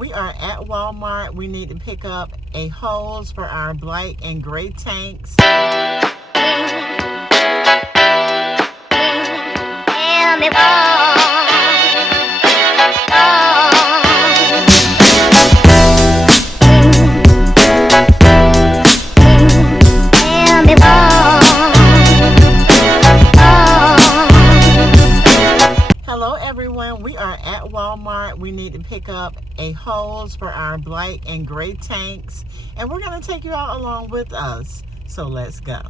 we are at Walmart. We need to pick up a hose for our black and gray tanks. Hello everyone, we are at Walmart. We need to pick up a hose for our black and gray tanks, and we're going to take you all along with us. So let's go.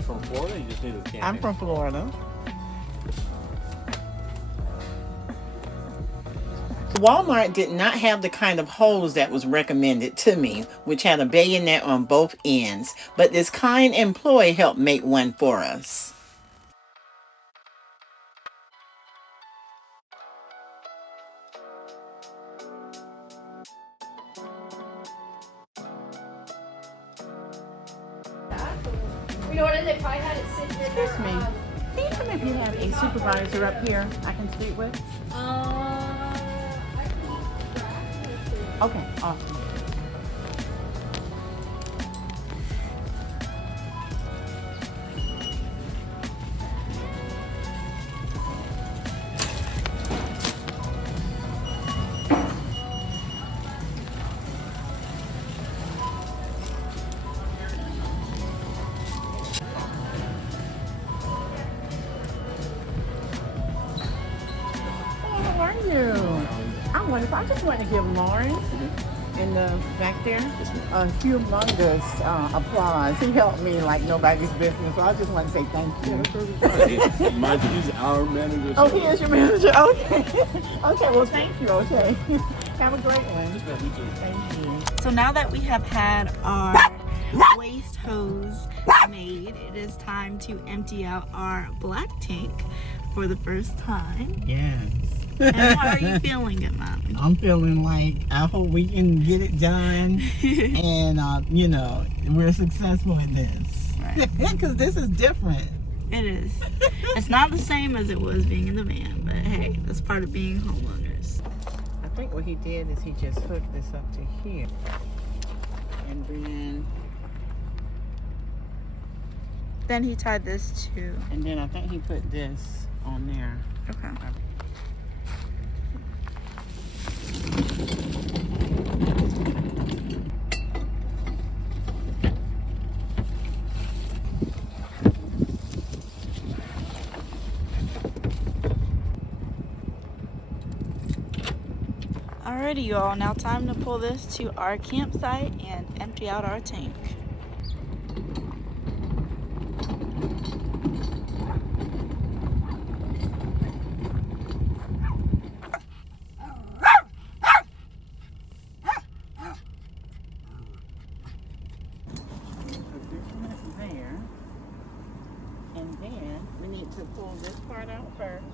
From Florida? You just need a camping. I'm from Florida. Walmart did not have the kind of hose that was recommended to me, which had a bayonet on both ends, but this kind employee helped make one for us. You know what it is? They probably had it sitting in there. Excuse me. Can you tell me if you have a supervisor up here I can speak with? Okay, awesome. I just want to give Lawrence in the back there a humongous applause. He helped me like nobody's business, so I just want to say thank you. Mind you, he's our manager. Oh, he is your manager? Okay. Okay, well, thank you. Okay. Have a great one. Thank you. So now that we have had our waste hose made, it is time to empty out our black tank for the first time. Yes. And how are you feeling, Goodmommy? I'm feeling like I hope we can get it done and, you know, we're successful in this. Right. Because this is different. It is. It's not the same as it was being in the van, but hey, that's part of being homeowners. I think what he did is he just hooked this up to here. And then he tied this to... And then I think he put this on there. Okay. Alrighty, y'all. Now time to pull this to our campsite and empty out our tank. There. And then we need to pull this part out first.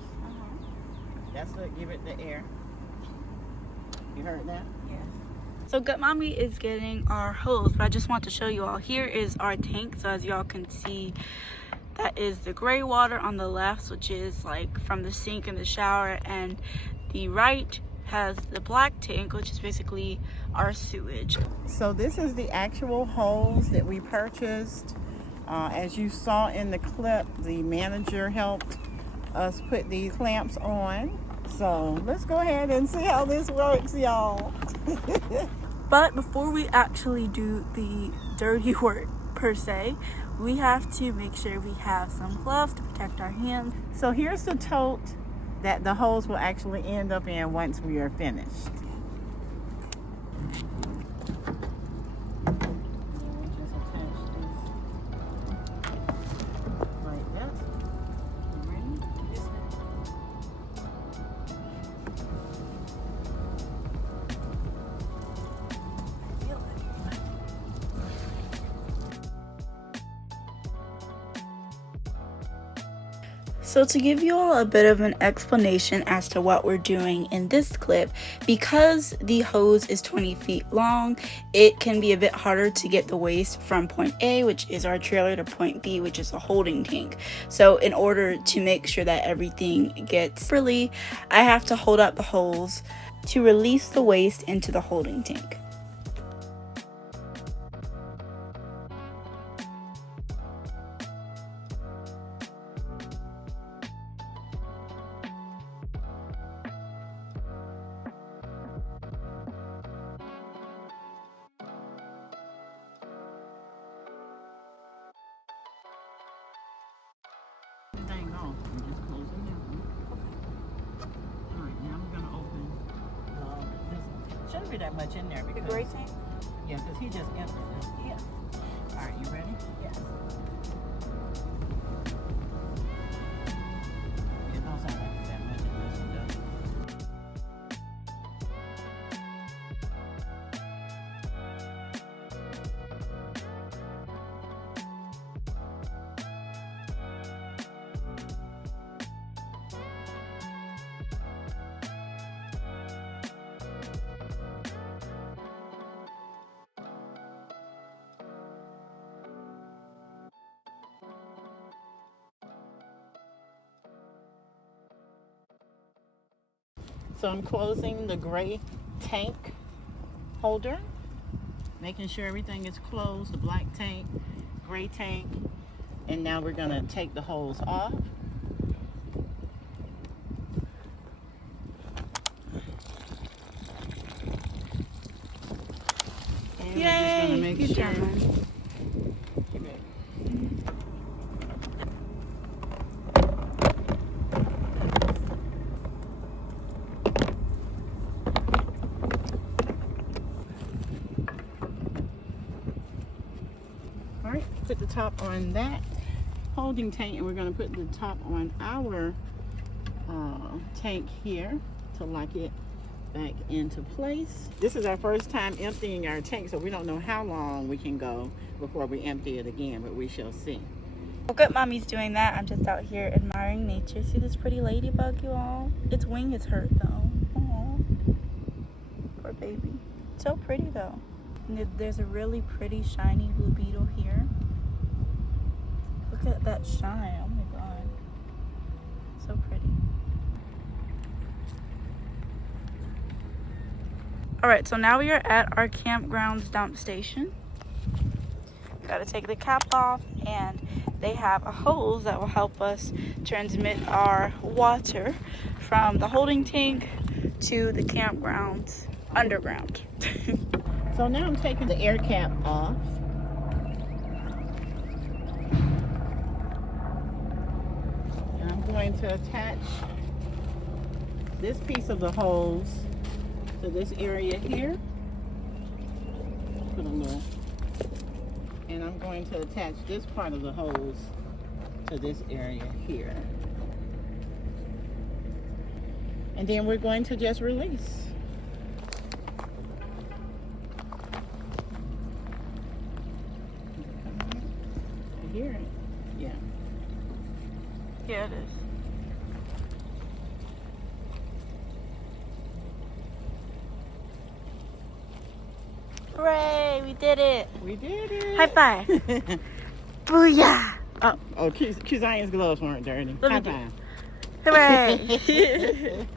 That's what give it the air. You heard that? Yeah. So Goodmommy is getting our hose, but I just want to show you all. Here is our tank. So as y'all can see, that is the gray water on the left, which is like from the sink in the shower, and the right has the black tank, which is basically our sewage. So this is the actual hose that we purchased. As you saw in the clip, the manager helped us put these clamps on. So let's go ahead and see how this works, y'all. But before we actually do the dirty work per se, we have to make sure we have some gloves to protect our hands. So here's the tote that the hose will actually end up in once we are finished. Just attach this like that. Ready? So to give you all a bit of an explanation as to what we're doing in this clip, because the hose is 20 feet long, it can be a bit harder to get the waste from point A, which is our trailer, to point B, which is a holding tank. So in order to make sure that everything gets properly, I have to hold up the hose to release the waste into the holding tank. Dang off. I'm just closing that one. Alright, now we're gonna open this. Shouldn't be that much in there because tank? yeah, because he just emptied this. Yeah. Alright, you ready? Yes. It don't sound like it's that much in this one, does it? So I'm closing the gray tank holder, making sure everything is closed, the black tank, gray tank, and now we're gonna take the hose off. And we're just gonna make Good sure. job. Alright, put the top on that holding tank, and we're going to put the top on our tank here to lock it back into place. This is our first time emptying our tank, so we don't know how long we can go before we empty it again, but we shall see. Well, good mommy's doing that. I'm just out here admiring nature. See this pretty ladybug, you all? Its wing is hurt though. Aww. Poor baby. So pretty though. And there's a really pretty shiny blue beetle here. Look at that shine. Oh my god. So pretty. Alright, so now we are at our campground's dump station. Gotta take the cap off, and they have a hose that will help us transmit our water from the holding tank to the campground underground. So now I'm taking the air cap off. And I'm going to attach this piece of the hose to this area here. Put them there. And I'm going to attach this part of the hose to this area here. And then we're going to just release. I hear it. Yeah. Yeah, it is. Hooray, we did it. We did it. High five. Booyah. Oh, Kuzion's gloves weren't dirty. Let me High do- five. Hooray.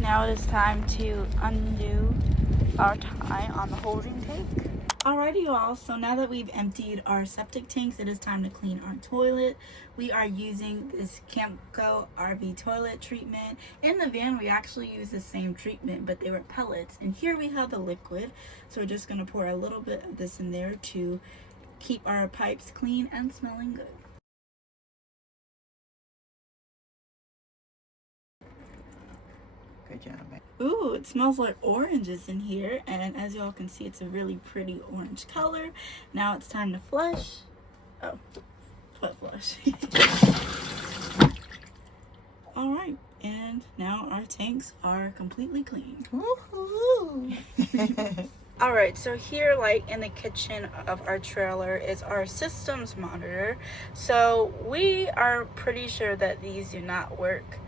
Now it is time to undo our tie on the holding tank. Alrighty y'all, so now that we've emptied our septic tanks, it is time to clean our toilet. We are using this Campco RV toilet treatment. In the van, we actually use the same treatment, but they were pellets. And here we have the liquid. So we're just gonna pour a little bit of this in there to keep our pipes clean and smelling good. Good job, man. Ooh, it smells like oranges in here, and as y'all can see, it's a really pretty orange color. Now it's time to flush. Oh, foot flush. All right, and now our tanks are completely clean. Woohoo! All right, so here, like in the kitchen of our trailer, is our systems monitor. So we are pretty sure that these do not work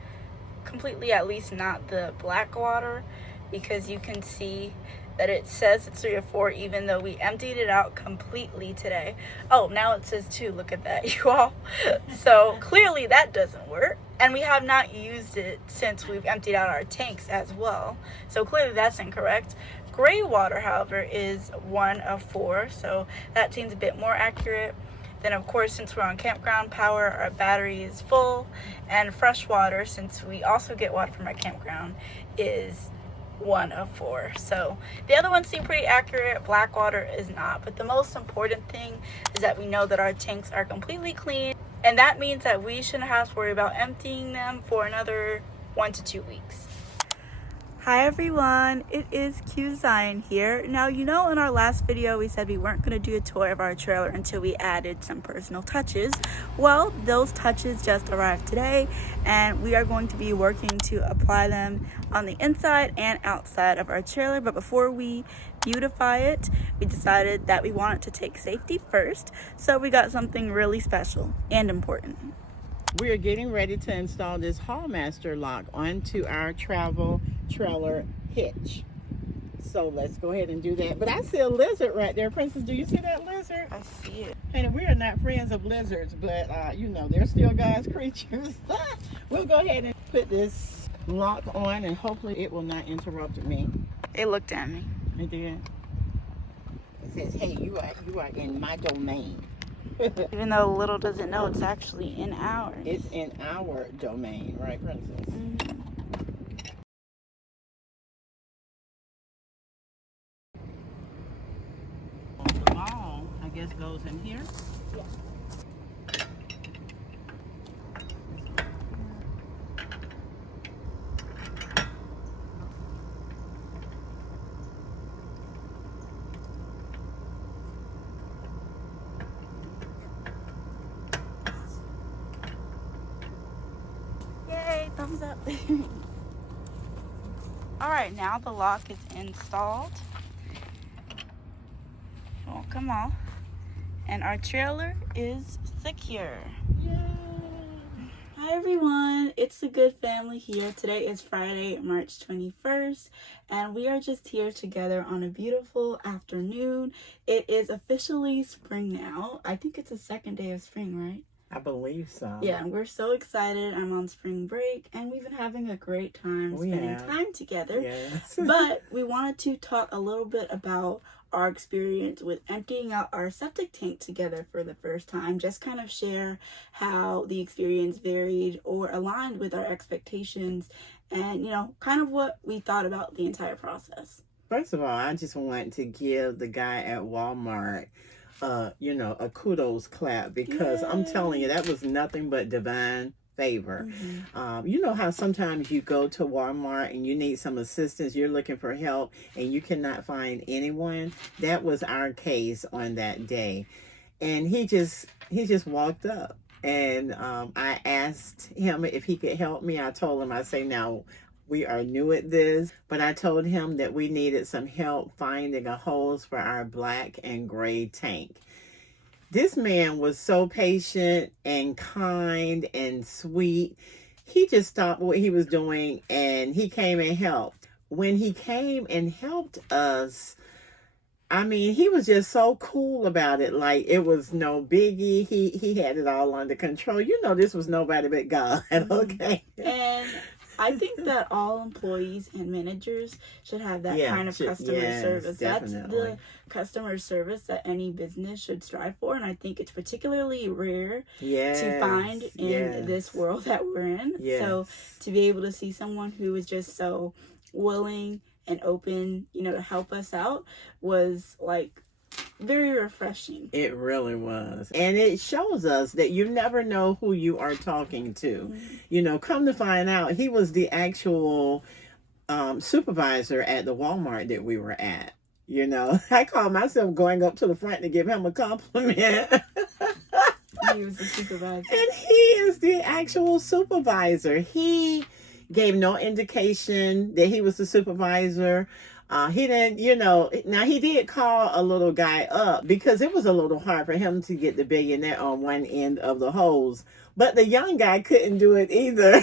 completely, at least not the black water, because you can see that it says it's 3 or 4 even though we emptied it out completely today. Oh, now it says 2. Look at that, you all. So clearly that doesn't work, and we have not used it since we've emptied out our tanks as well, so clearly that's incorrect. Gray water, however, is 1 of 4, so that seems a bit more accurate. Then, of course, since we're on campground power, our battery is full. And fresh water, since we also get water from our campground, is 1 of 4. So the other ones seem pretty accurate. Black water is not. But the most important thing is that we know that our tanks are completely clean. And that means that we shouldn't have to worry about emptying them for another 1 to 2 weeks. Hi everyone, it is Q Zion here. Now, you know, in our last video we said we weren't going to do a tour of our trailer until we added some personal touches. Well, those touches just arrived today, and we are going to be working to apply them on the inside and outside of our trailer. But before we beautify it, we decided that we wanted to take safety first, so we got something really special and important. We are getting ready to install this Hallmaster lock onto our travel trailer hitch. So let's go ahead and do that. But I see a lizard right there. Princess, do you see that lizard? I see it. And we are not friends of lizards, but you know, they're still God's creatures. We'll go ahead and put this lock on, and hopefully it will not interrupt me. It looked at me. It did. It says, hey, you are in my domain. Even though little does it know, it's actually in ours. It's in our domain, right, Princess? Mm-hmm. The ball, I guess, goes in here. Yeah. Yay, thumbs up. All right, now the lock is installed. Won't come off. And our trailer is secure. Yay! Hi everyone, it's the Good Family here. Today is Friday, March 21st, and we are just here together on a beautiful afternoon. It is officially spring now. I think it's the second day of spring, right? I believe so. Yeah, we're so excited. I'm on spring break, and we've been having a great time spending time together. Yes. But we wanted to talk a little bit about our experience with emptying out our septic tank together for the first time. Just kind of share how the experience varied or aligned with our expectations, and, you know, kind of what we thought about the entire process. First of all, I just want to give the guy at Walmart you know, a kudos clap, because I'm telling you, that was nothing but divine favor. Mm-hmm. You know how sometimes you go to Walmart and you need some assistance, you're looking for help, and you cannot find anyone? That was our case on that day. And he just walked up, and I asked him if he could help me. I told him, I say, now, we are new at this, but I told him that we needed some help finding a hose for our black and gray tank. This man was so patient and kind and sweet. He just stopped what he was doing and he came and helped. When he came and helped us, I mean, he was just so cool about it. Like, it was no biggie. He had it all under control. You know, this was nobody but God, okay? And I think that all employees and managers should have that kind of customer service. Definitely. That's the customer service that any business should strive for, and I think it's particularly rare to find in this world that we're in. So to be able to see someone who is just so willing and open, you know, to help us out was like very refreshing. It really was. And it shows us that you never know who you are talking to. You know, come to find out, he was the actual supervisor at the Walmart that we were at. You know, I call myself going up to the front to give him a compliment. He was the supervisor. And he is the actual supervisor. He gave no indication that he was the supervisor. He didn't, you know, now he did call a little guy up because it was a little hard for him to get the billionaire on one end of the hose. But the young guy couldn't do it either.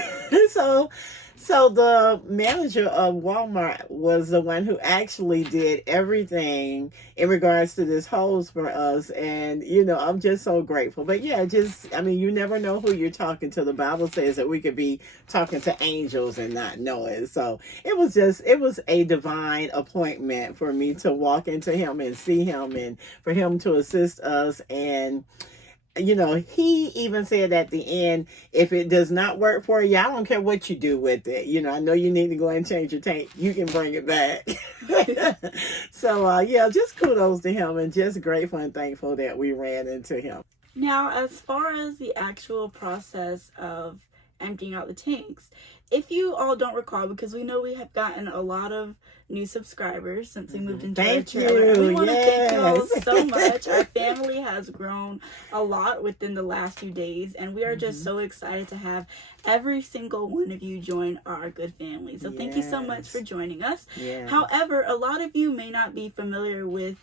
So the manager of Walmart was the one who actually did everything in regards to this hose for us. And, you know, I'm just so grateful. But yeah, you never know who you're talking to. The Bible says that we could be talking to angels and not know it. So it was a divine appointment for me to walk into him and see him and for him to assist us. And you know, he even said at the end, if it does not work for you, I don't care what you do with it. You know, I know you need to go and change your tank. You can bring it back. So, yeah, just kudos to him and just grateful and thankful that we ran into him. Now, as far as the actual process of emptying out the tanks, if you all don't recall, because we know we have gotten a lot of new subscribers since we moved into our trailer. We want to thank you all so much. Our family has grown a lot within the last few days, and we are just so excited to have every single one of you join our good family. So thank you so much for joining us. However, a lot of you may not be familiar with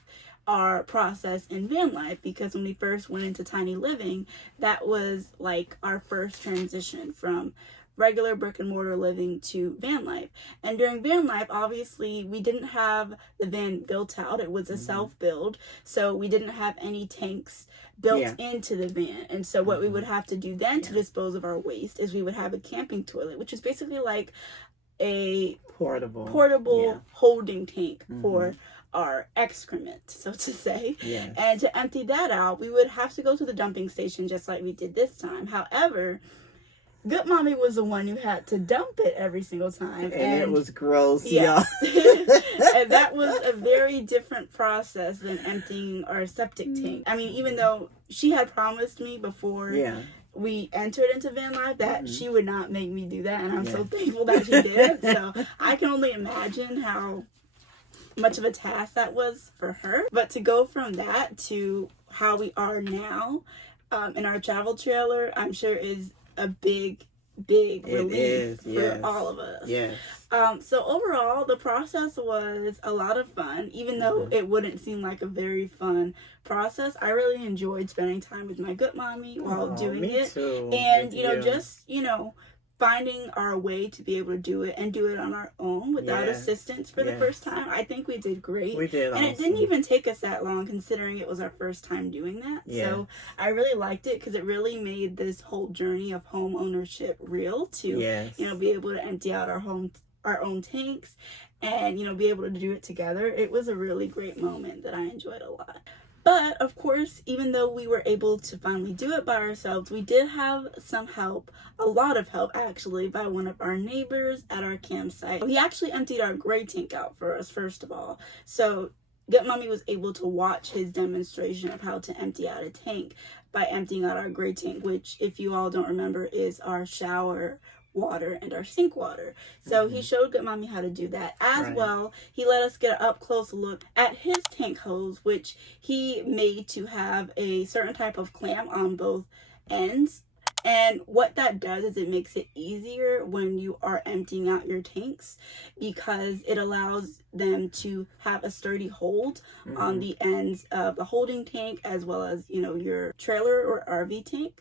our process in van life, because when we first went into tiny living, that was like our first transition from regular brick and mortar living to van life. And during van life, obviously we didn't have the van built out. It was a self-build, so we didn't have any tanks built into the van. And so what we would have to do then to dispose of our waste is we would have a camping toilet, which is basically like a portable holding tank for our excrement, so to say. And to empty that out, we would have to go to the dumping station just like we did this time. However, Goodmommy was the one who had to dump it every single time. And it was gross, y'all. And that was a very different process than emptying our septic tank. I mean, even though she had promised me before we entered into van life that she would not make me do that, and I'm so thankful that she did. So I can only imagine how much of a task that was for her. But to go from that to how we are now in our travel trailer, I'm sure is a big relief for all of us. So overall, the process was a lot of fun, even though it wouldn't seem like a very fun process. I really enjoyed spending time with my Goodmommy while doing it. Too. And just finding our way to be able to do it and do it on our own without assistance for the first time. I think we did great. We did. And it didn't even take us that long, considering it was our first time doing that. So I really liked it because it really made this whole journey of home ownership real to be able to empty out our own tanks and be able to do it together. It was a really great moment that I enjoyed a lot. But, of course, even though we were able to finally do it by ourselves, we did have some help, a lot of help, actually, by one of our neighbors at our campsite. He actually emptied our gray tank out for us, first of all. So, Goodmommy was able to watch his demonstration of how to empty out a tank by emptying out our gray tank, which, if you all don't remember, is our shower water and our sink water. So he showed Goodmommy how to do that. As well, he let us get an up close look at his tank hose, which he made to have a certain type of clamp on both ends. And what that does is it makes it easier when you are emptying out your tanks, because it allows them to have a sturdy hold on the ends of the holding tank, as well as your trailer or RV tank.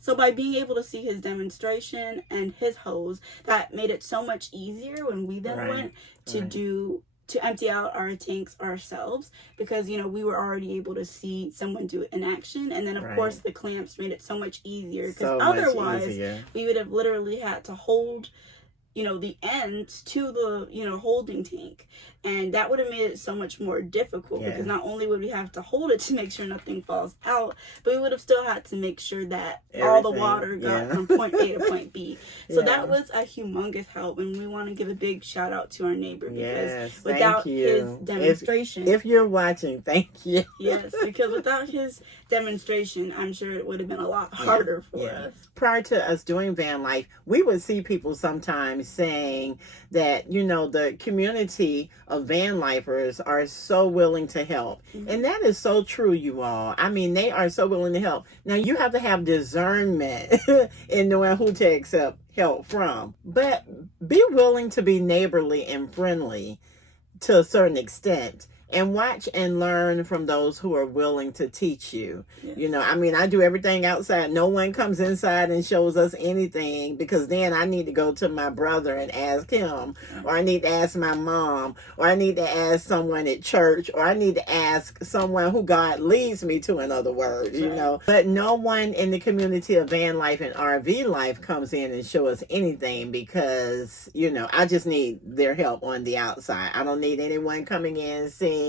So by being able to see his demonstration and his hose, that made it so much easier when we then went to empty out our tanks ourselves, because we were already able to see someone do it in action. And then of course the clamps made it so much easier, because otherwise we would have literally had to hold the ends to the, holding tank. And that would have made it so much more difficult because not only would we have to hold it to make sure nothing falls out, but we would have still had to make sure that all the water got from point A to point B. So that was a humongous help, and we want to give a big shout out to our neighbor because without his demonstration, if you're watching, thank you. Yes, because without his demonstration, I'm sure it would have been a lot harder for us. Prior to us doing van life, we would see people sometimes saying that, the community of van lifers are so willing to help. And that is so true, you all. I mean, they are so willing to help. Now, you have to have discernment in knowing who to accept help from. But be willing to be neighborly and friendly to a certain extent. And watch and learn from those who are willing to teach you. Yes. I do everything outside. No one comes inside and shows us anything because then I need to go to my brother and ask him, or I need to ask my mom, or I need to ask someone at church, or I need to ask someone who God leads me to, in other words, But no one in the community of van life and RV life comes in and show us anything because, I just need their help on the outside. I don't need anyone coming in and seeing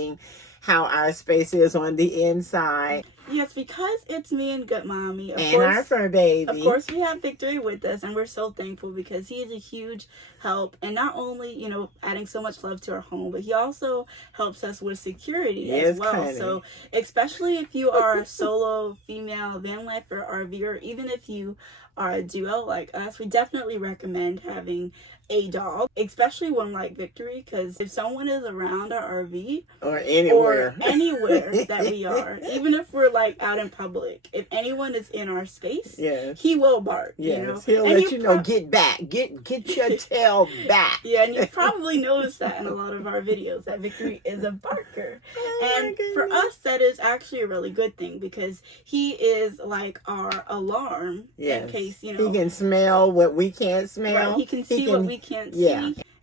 how our space is on the inside. Yes, because it's me and Goodmommy. And our fur baby. Of course, we have Victory with us, and we're so thankful because he is a huge help. And not only, adding so much love to our home, but he also helps us with security as well. Honey. So, especially if you are a solo female van lifer or RVer, even if you are a duo like us, we definitely recommend having a dog, especially one like Victory, because if someone is around our RV or anywhere that we are, even if we're like out in public, if anyone is in our space, he will bark. He'll let you know, get back, get your tail back. Yeah, and you probably noticed that in a lot of our videos that Victory is a barker. And for us, that is actually a really good thing because he is like our alarm in case, he can smell what we can't smell. Right, he can see what we can't see,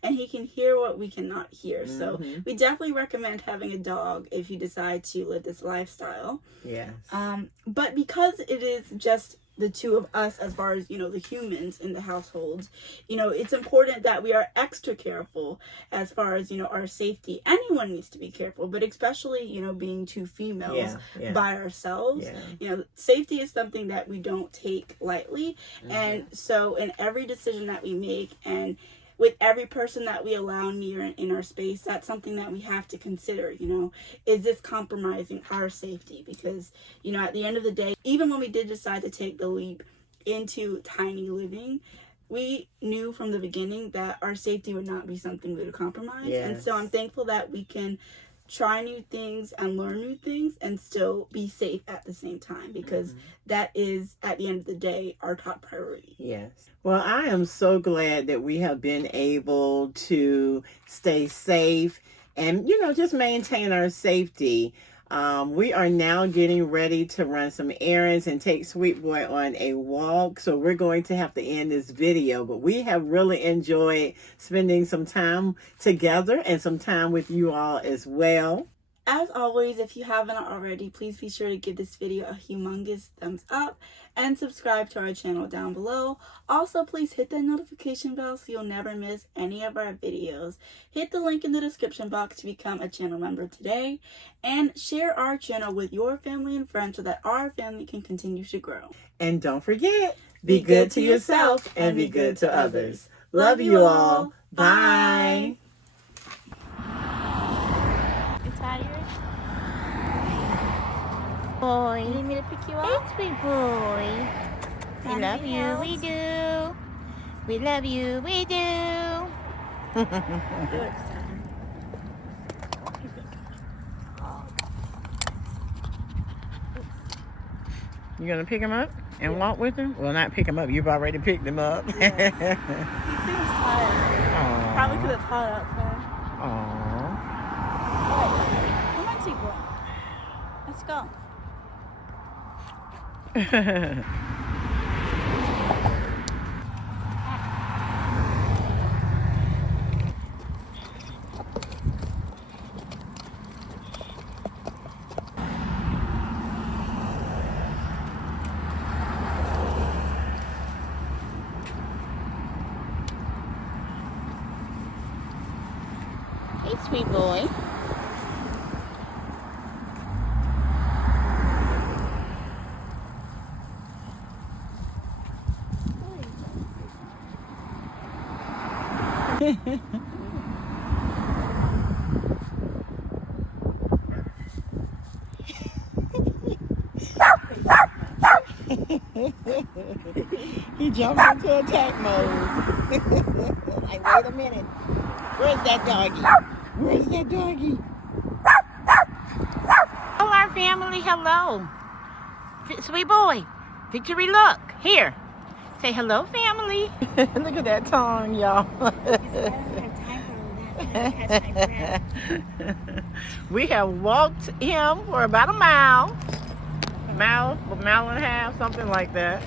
and he can hear what we cannot hear. So we definitely recommend having a dog if you decide to live this lifestyle. Yes. But because it is just the two of us as far as, the humans in the household, it's important that we are extra careful as far as, our safety. Anyone needs to be careful, but especially, being two females by ourselves, safety is something that we don't take lightly. And so in every decision that we make and with every person that we allow near in our space, that's something that we have to consider, is this compromising our safety? Because, at the end of the day, even when we did decide to take the leap into tiny living, we knew from the beginning that our safety would not be something we would compromise. Yes. And so I'm thankful that we can try new things and learn new things and still be safe at the same time because that is, at the end of the day, our top priority. Yes. Well, I am so glad that we have been able to stay safe and, just maintain our safety. We are now getting ready to run some errands and take Sweet Boy on a walk. So we're going to have to end this video, but we have really enjoyed spending some time together and some time with you all as well. As always, if you haven't already, please be sure to give this video a humongous thumbs up and subscribe to our channel down below. Also, please hit that notification bell so you'll never miss any of our videos. Hit the link in the description box to become a channel member today and share our channel with your family and friends so that our family can continue to grow. And don't forget, be good to yourself and be good to others. Love you all. Bye. Boy. You need me to pick you up? It's sweet boy. We love you, we do. We love you, we do. You gonna pick him up and walk with him? Well, not pick him up. You've already picked him up. Yes. He seems tired. Aww. Probably because it's hot outside. Aww. Come on, sweet boy. Let's go. sweet boy. He jumped into attack mode. Like, wait a minute. Where's that doggy? Where's that doggy? Hello, our family. Hello. Sweet boy. Victory, look. Here. Say hello, family. Look at that tongue, y'all. We have walked him for about a mile and a half, something like that.